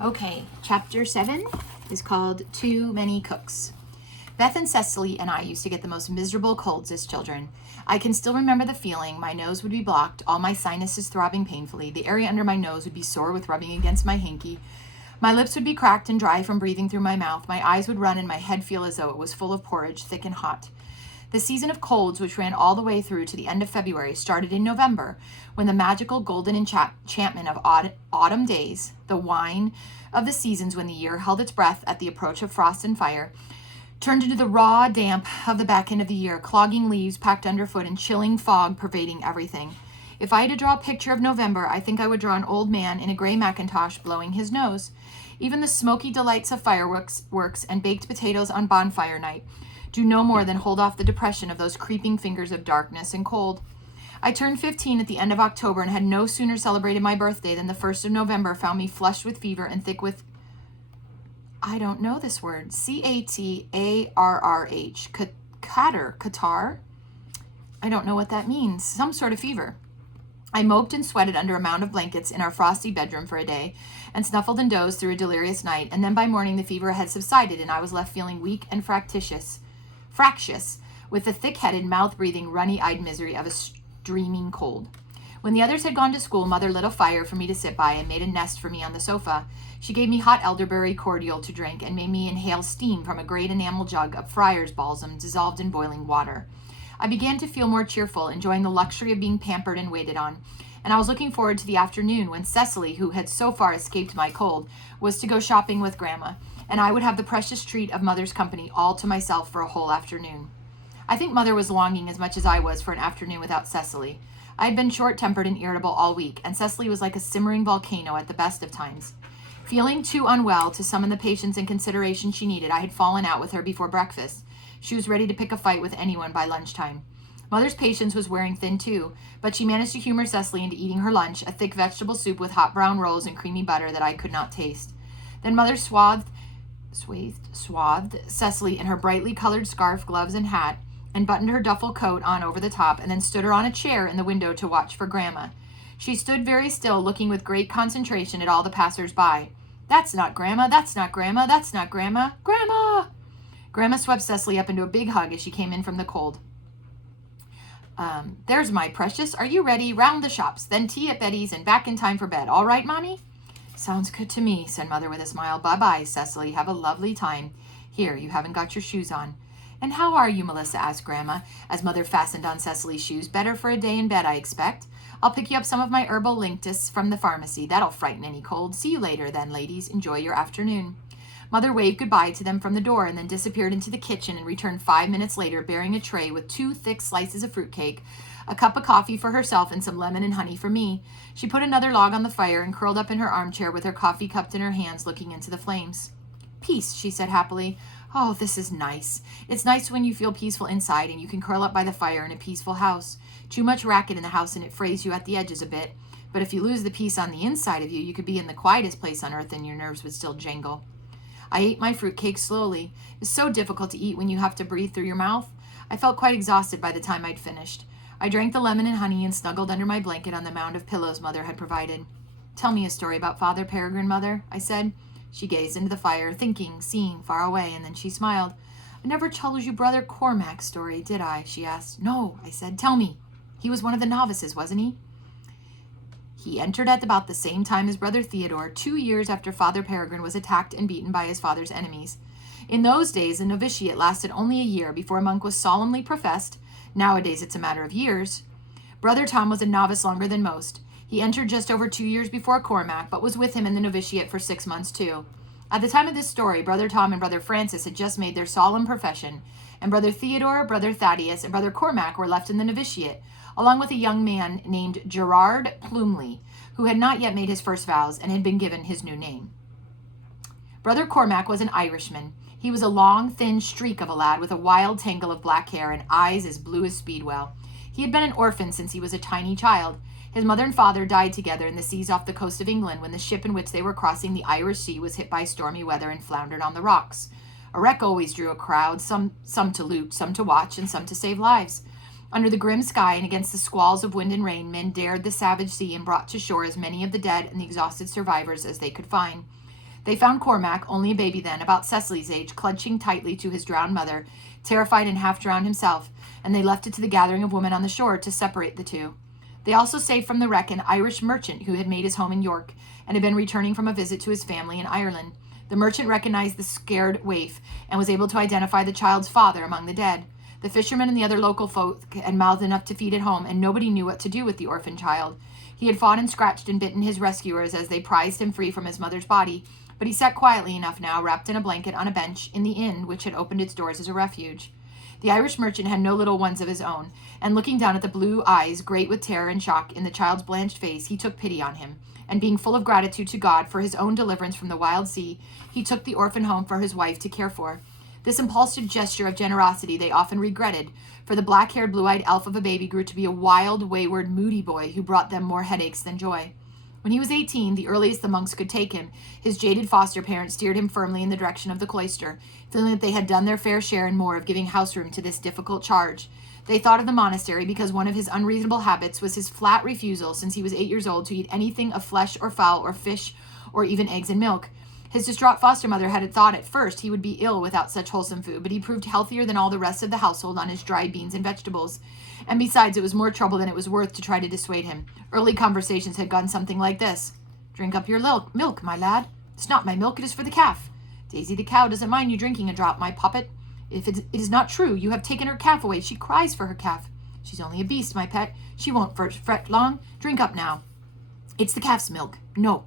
Okay, chapter 7 is called Too Many Cooks. Beth and Cecily and I used to get the most miserable colds as children. I can still remember the feeling. My nose would be blocked, all my sinuses throbbing painfully. The area under my nose would be sore with rubbing against my hanky. My lips would be cracked and dry from breathing through my mouth. My eyes would run and my head feel as though it was full of porridge, thick and hot. The season of colds, which ran all the way through to the end of February, started in November, when the magical golden enchantment of autumn days, the wine of the seasons when the year held its breath at the approach of frost and fire, turned into the raw damp of the back end of the year, clogging leaves packed underfoot and chilling fog pervading everything. If I had to draw a picture of November, I think I would draw an old man in a gray Macintosh blowing his nose. Even the smoky delights of fireworks and baked potatoes on bonfire night do no more than hold off the depression of those creeping fingers of darkness and cold. I turned 15 at the end of October and had no sooner celebrated my birthday than the 1st of November found me flushed with fever and thick with, I don't know this word, Catarrh, catarrh? I don't know what that means, some sort of fever. I moped and sweated under a mound of blankets in our frosty bedroom for a day, and snuffled and dozed through a delirious night, and then by morning the fever had subsided, and I was left feeling weak and fractious, with the thick-headed, mouth-breathing, runny-eyed misery of a streaming cold. When the others had gone to school, Mother lit a fire for me to sit by and made a nest for me on the sofa. She gave me hot elderberry cordial to drink and made me inhale steam from a great enamel jug of Friar's balsam dissolved in boiling water. I began to feel more cheerful, enjoying the luxury of being pampered and waited on, and I was looking forward to the afternoon when Cecily, who had so far escaped my cold, was to go shopping with Grandma, and I would have the precious treat of Mother's company all to myself for a whole afternoon. I think Mother was longing as much as I was for an afternoon without Cecily. I had been short-tempered and irritable all week, and Cecily was like a simmering volcano at the best of times. Feeling too unwell to summon the patience and consideration she needed, I had fallen out with her before breakfast. She was ready to pick a fight with anyone by lunchtime. Mother's patience was wearing thin too, but she managed to humor Cecily into eating her lunch, a thick vegetable soup with hot brown rolls and creamy butter that I could not taste. Then Mother swathed Cecily in her brightly colored scarf, gloves, and hat, and buttoned her duffel coat on over the top, and then stood her on a chair in the window to watch for Grandma. She stood very still, looking with great concentration at all the passers-by. "That's not Grandma, that's not Grandma, that's not Grandma, Grandma!" Grandma swept Cecily up into a big hug as she came in from the cold. "There's my precious. Are you ready? Round the shops, then tea at Betty's and back in time for bed. All right, Mommy?" "Sounds good to me," said Mother with a smile. "Bye-bye, Cecily. Have a lovely time. Here, you haven't got your shoes on." "And how are you, Melissa?" asked Grandma, as Mother fastened on Cecily's shoes. "Better for a day in bed, I expect. I'll pick you up some of my herbal linctus from the pharmacy. That'll frighten any cold. See you later, then, ladies. Enjoy your afternoon." Mother waved goodbye to them from the door and then disappeared into the kitchen and returned 5 minutes later bearing a tray with 2 thick slices of fruitcake, a cup of coffee for herself, and some lemon and honey for me. She put another log on the fire and curled up in her armchair with her coffee cupped in her hands, looking into the flames. "Peace," she said happily. "Oh, this is nice. It's nice when you feel peaceful inside and you can curl up by the fire in a peaceful house. Too much racket in the house and it frays you at the edges a bit. But if you lose the peace on the inside of you, you could be in the quietest place on earth and your nerves would still jangle." I ate my fruitcake slowly. It's so difficult to eat when you have to breathe through your mouth. I felt quite exhausted by the time I'd finished. I drank the lemon and honey and snuggled under my blanket on the mound of pillows Mother had provided. "Tell me a story about Father Peregrine, Mother," I said. She gazed into the fire, thinking, seeing, far away, and then she smiled. "I never told you Brother Cormac's story, did I?" she asked. "No," I said. "Tell me. He was one of the novices, wasn't he?" "He entered at about the same time as Brother Theodore, 2 years after Father Peregrine was attacked and beaten by his father's enemies. In those days, the novitiate lasted only a year before a monk was solemnly professed. Nowadays, it's a matter of years. Brother Tom was a novice longer than most. He entered just over 2 years before Cormac, but was with him in the novitiate for 6 months too. At the time of this story, Brother Tom and Brother Francis had just made their solemn profession, and Brother Theodore, Brother Thaddeus, and Brother Cormac were left in the novitiate, along with a young man named Gerard Plumley, who had not yet made his first vows and had been given his new name. Brother Cormac was an Irishman. He was a long, thin streak of a lad with a wild tangle of black hair and eyes as blue as Speedwell. He had been an orphan since he was a tiny child. His mother and father died together in the seas off the coast of England when the ship in which they were crossing the Irish Sea was hit by stormy weather and floundered on the rocks. A wreck always drew a crowd, some to loot, some to watch, and some to save lives. Under the grim sky and against the squalls of wind and rain, men dared the savage sea and brought to shore as many of the dead and the exhausted survivors as they could find. They found Cormac, only a baby then, about Cecily's age, clutching tightly to his drowned mother, terrified and half drowned himself, and they left it to the gathering of women on the shore to separate the two. They also saved from the wreck an Irish merchant who had made his home in York and had been returning from a visit to his family in Ireland. The merchant recognized the scared waif and was able to identify the child's father among the dead. The fishermen and the other local folk had mouthed enough to feed at home, and nobody knew what to do with the orphan child. He had fought and scratched and bitten his rescuers as they prized him free from his mother's body, but he sat quietly enough now, wrapped in a blanket on a bench in the inn which had opened its doors as a refuge. The Irish merchant had no little ones of his own, and looking down at the blue eyes, great with terror and shock, in the child's blanched face, he took pity on him, and being full of gratitude to God for his own deliverance from the wild sea, he took the orphan home for his wife to care for. This impulsive gesture of generosity they often regretted, for the black-haired, blue-eyed elf of a baby grew to be a wild, wayward, moody boy who brought them more headaches than joy. When he was 18, the earliest the monks could take him, his jaded foster parents steered him firmly in the direction of the cloister, feeling that they had done their fair share and more of giving house room to this difficult charge. They thought of the monastery because one of his unreasonable habits was his flat refusal, since he was 8 years old, to eat anything of flesh or fowl or fish or even eggs and milk. His distraught foster mother had thought at first he would be ill without such wholesome food, but he proved healthier than all the rest of the household on his dried beans and vegetables. And besides, it was more trouble than it was worth to try to dissuade him. Early conversations had gone something like this. "Drink up your milk, my lad. It's not my milk, it is for the calf. Daisy the cow doesn't mind you drinking a drop, my poppet. If it is not true, you have taken her calf away. She cries for her calf. She's only a beast, my pet. She won't fret long. Drink up now. It's the calf's milk. No."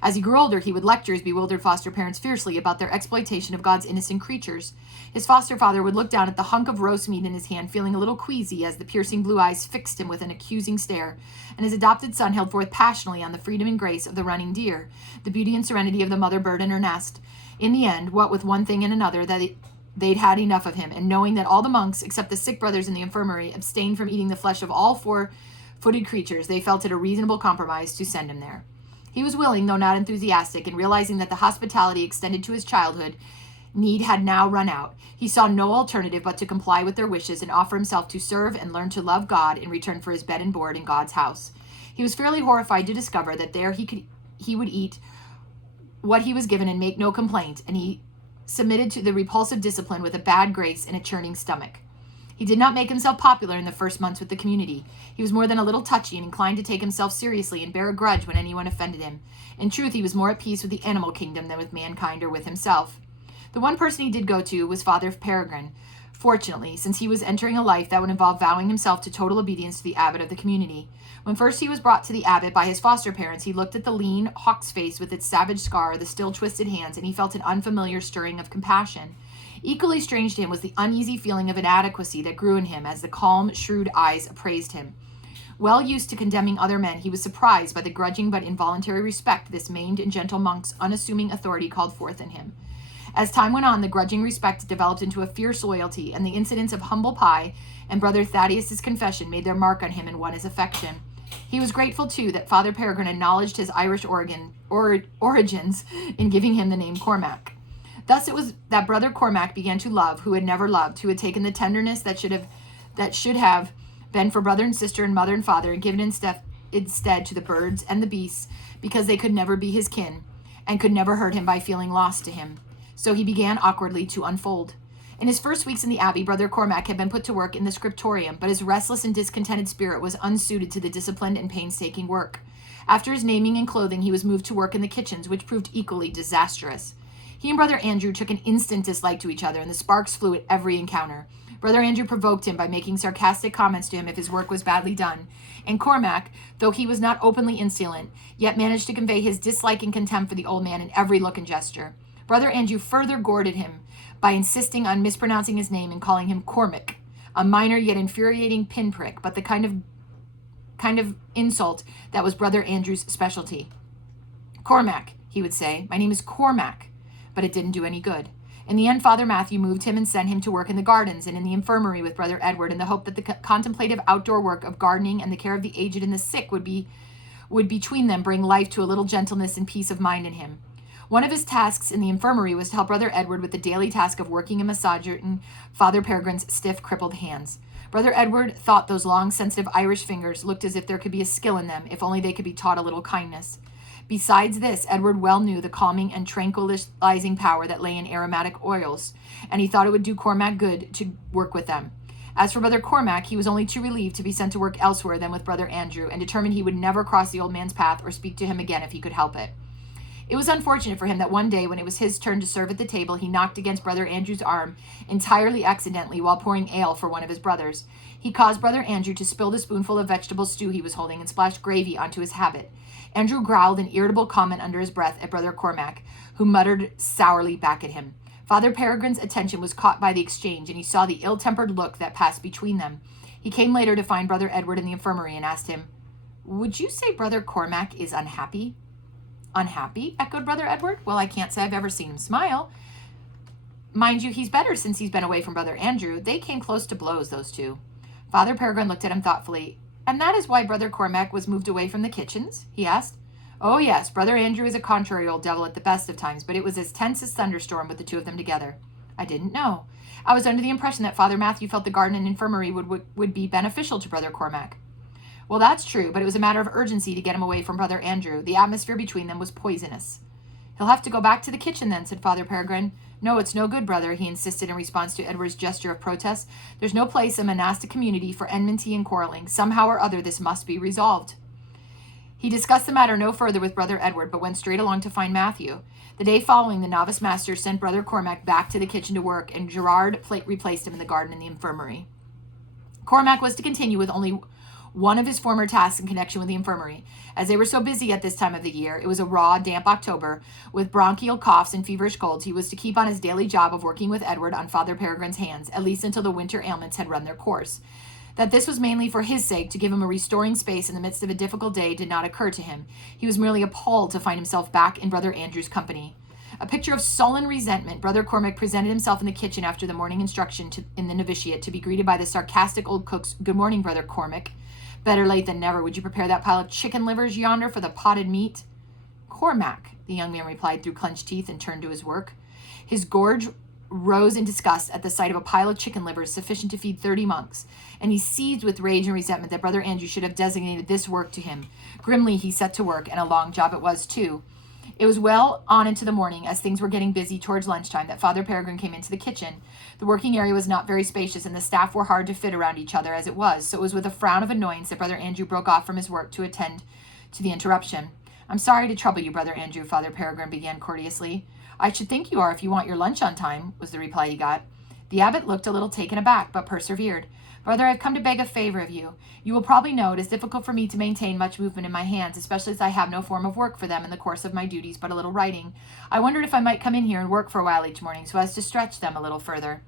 As he grew older, he would lecture his bewildered foster parents fiercely about their exploitation of God's innocent creatures. His foster father would look down at the hunk of roast meat in his hand, feeling a little queasy as the piercing blue eyes fixed him with an accusing stare, and his adopted son held forth passionately on the freedom and grace of the running deer, the beauty and serenity of the mother bird in her nest. In the end, what with one thing and another, they'd had enough of him, and knowing that all the monks, except the sick brothers in the infirmary, abstained from eating the flesh of all four-footed creatures, they felt it a reasonable compromise to send him there. He was willing, though not enthusiastic, and realizing that the hospitality extended to his childhood need had now run out, he saw no alternative but to comply with their wishes and offer himself to serve and learn to love God in return for his bed and board in God's house. He was fairly horrified to discover that there he would eat what he was given and make no complaint, and he submitted to the repulsive discipline with a bad grace and a churning stomach. He did not make himself popular in the first months with the community. He was more than a little touchy and inclined to take himself seriously and bear a grudge when anyone offended him. In truth, he was more at peace with the animal kingdom than with mankind or with himself. The one person he did go to was Father Peregrine, fortunately, since he was entering a life that would involve vowing himself to total obedience to the abbot of the community. When first he was brought to the abbot by his foster parents, he looked at the lean hawk's face with its savage scar, the still twisted hands, and he felt an unfamiliar stirring of compassion. Equally strange to him was the uneasy feeling of inadequacy that grew in him as the calm, shrewd eyes appraised him. Well used to condemning other men, he was surprised by the grudging but involuntary respect this maimed and gentle monk's unassuming authority called forth in him. As time went on, the grudging respect developed into a fierce loyalty, and the incidents of humble pie and Brother Thaddeus's confession made their mark on him and won his affection. He was grateful, too, that Father Peregrine acknowledged his Irish origins in giving him the name Cormac. Thus it was that Brother Cormac began to love, who had never loved, who had taken the tenderness that should have been for brother and sister and mother and father, and given instead to the birds and the beasts, because they could never be his kin, and could never hurt him by feeling lost to him. So he began awkwardly to unfold. In his first weeks in the abbey, Brother Cormac had been put to work in the scriptorium, but his restless and discontented spirit was unsuited to the disciplined and painstaking work. After his naming and clothing, he was moved to work in the kitchens, which proved equally disastrous. He and Brother Andrew took an instant dislike to each other, and the sparks flew at every encounter. Brother Andrew provoked him by making sarcastic comments to him if his work was badly done, and Cormac, though he was not openly insolent, yet managed to convey his dislike and contempt for the old man in every look and gesture. Brother Andrew further goaded him by insisting on mispronouncing his name and calling him Cormac, a minor yet infuriating pinprick, but the kind of insult that was Brother Andrew's specialty. "Cormac," he would say, "my name is Cormac." But it didn't do any good. In the end, Father Matthew moved him and sent him to work in the gardens and in the infirmary with Brother Edward, in the hope that the contemplative outdoor work of gardening and the care of the aged and the sick would between them bring life to a little gentleness and peace of mind in him. One of his tasks in the infirmary was to help Brother Edward with the daily task of working and massaging Father Peregrine's stiff, crippled hands. Brother Edward thought those long, sensitive Irish fingers looked as if there could be a skill in them, if only they could be taught a little kindness. Besides this, Edward well knew the calming and tranquilizing power that lay in aromatic oils, and he thought it would do Cormac good to work with them. As for Brother Cormac, he was only too relieved to be sent to work elsewhere than with Brother Andrew, and determined he would never cross the old man's path or speak to him again if he could help it. It was unfortunate for him that one day, when it was his turn to serve at the table, he knocked against Brother Andrew's arm entirely accidentally while pouring ale for one of his brothers. He caused Brother Andrew to spill the spoonful of vegetable stew he was holding and splashed gravy onto his habit. Andrew growled an irritable comment under his breath at Brother Cormac, who muttered sourly back at him. Father Peregrine's attention was caught by the exchange, and he saw the ill-tempered look that passed between them. He came later to find Brother Edward in the infirmary and asked him, "Would you say Brother Cormac is unhappy?" "Unhappy?" echoed Brother Edward. "Well, I can't say I've ever seen him smile. Mind you, he's better since he's been away from Brother Andrew. They came close to blows, those two." Father Peregrine looked at him thoughtfully. "And that is why Brother Cormac was moved away from the kitchens?" he asked. "Oh, yes, Brother Andrew is a contrary old devil at the best of times, but it was as tense as thunderstorm with the two of them together." "I didn't know. I was under the impression that Father Matthew felt the garden and infirmary would be beneficial to Brother Cormac." "Well, that's true, but it was a matter of urgency to get him away from Brother Andrew. The atmosphere between them was poisonous." "He'll have to go back to the kitchen then," said Father Peregrine. "No, it's no good, brother," he insisted in response to Edward's gesture of protest. "There's no place in monastic community for enmity and quarreling. Somehow or other this must be resolved." He discussed the matter no further with Brother Edward, but went straight along to find Matthew. The day following, the novice master sent Brother Cormac back to the kitchen to work, and Gerard replaced him in the garden and the infirmary. Cormac was to continue with only one of his former tasks in connection with the infirmary. As they were so busy at this time of the year, it was a raw, damp October, with bronchial coughs and feverish colds, he was to keep on his daily job of working with Edward on Father Peregrine's hands, at least until the winter ailments had run their course. That this was mainly for his sake, to give him a restoring space in the midst of a difficult day, did not occur to him. He was merely appalled to find himself back in Brother Andrew's company. A picture of sullen resentment, Brother Cormac presented himself in the kitchen after the morning instruction in the novitiate, to be greeted by the sarcastic old cook's, "Good morning, Brother Cormac. Better late than never. Would you prepare that pile of chicken livers yonder for the potted meat?" "Cormac," the young man replied through clenched teeth, and turned to his work. His gorge rose in disgust at the sight of a pile of chicken livers sufficient to feed 30 monks, and he seethed with rage and resentment that Brother Andrew should have designated this work to him. Grimly he set to work, and a long job it was, too. It was well on into the morning, as things were getting busy towards lunchtime, that Father Peregrine came into the kitchen. The working area was not very spacious, and the staff were hard to fit around each other as it was, so it was with a frown of annoyance that Brother Andrew broke off from his work to attend to the interruption. "I'm sorry to trouble you, Brother Andrew," Father Peregrine began courteously. "I should think you are if you want your lunch on time," was the reply he got. The abbot looked a little taken aback, but persevered. "Brother, I've come to beg a favor of you. You will probably know it is difficult for me to maintain much movement in my hands, especially as I have no form of work for them in the course of my duties but a little writing. I wondered if I might come in here and work for a while each morning, so as to stretch them a little further."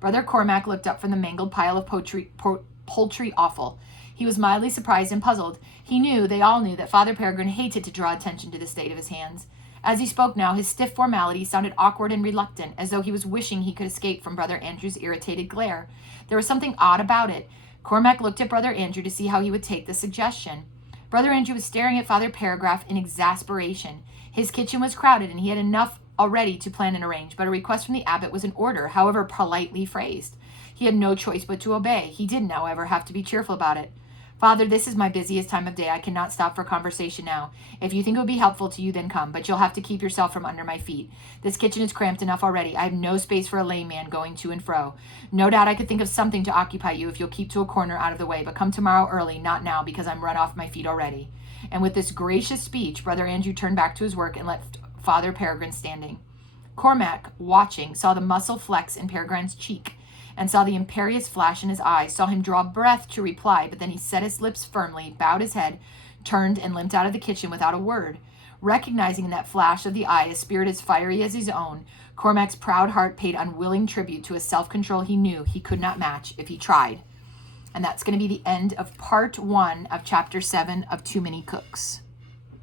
Brother Cormac looked up from the mangled pile of poultry offal. He was mildly surprised and puzzled. They all knew, that Father Peregrine hated to draw attention to the state of his hands. As he spoke now, his stiff formality sounded awkward and reluctant, as though he was wishing he could escape from Brother Andrew's irritated glare. There was something odd about it. Cormac looked at Brother Andrew to see how he would take the suggestion. Brother Andrew was staring at Father Peregrine in exasperation. His kitchen was crowded, and he had enough already to plan and arrange, but a request from the abbot was an order, however politely phrased. He had no choice but to obey. He didn't, however, have to be cheerful about it. "Father, this is my busiest time of day. I cannot stop for conversation now. If you think it would be helpful to you, then come, but you'll have to keep yourself from under my feet. This kitchen is cramped enough already. I have no space for a lame man going to and fro. No doubt I could think of something to occupy you if you'll keep to a corner out of the way, but come tomorrow early, not now, because I'm run off my feet already." And with this gracious speech, Brother Andrew turned back to his work and left Father Peregrine standing. Cormac, watching, saw the muscle flex in Peregrine's cheek, and saw the imperious flash in his eyes, saw him draw breath to reply, but then he set his lips firmly, bowed his head, turned, and limped out of the kitchen without a word. Recognizing in that flash of the eye a spirit as fiery as his own, Cormac's proud heart paid unwilling tribute to a self-control he knew he could not match if he tried. And that's going to be the end of part 1 of chapter 7 of Too Many Cooks.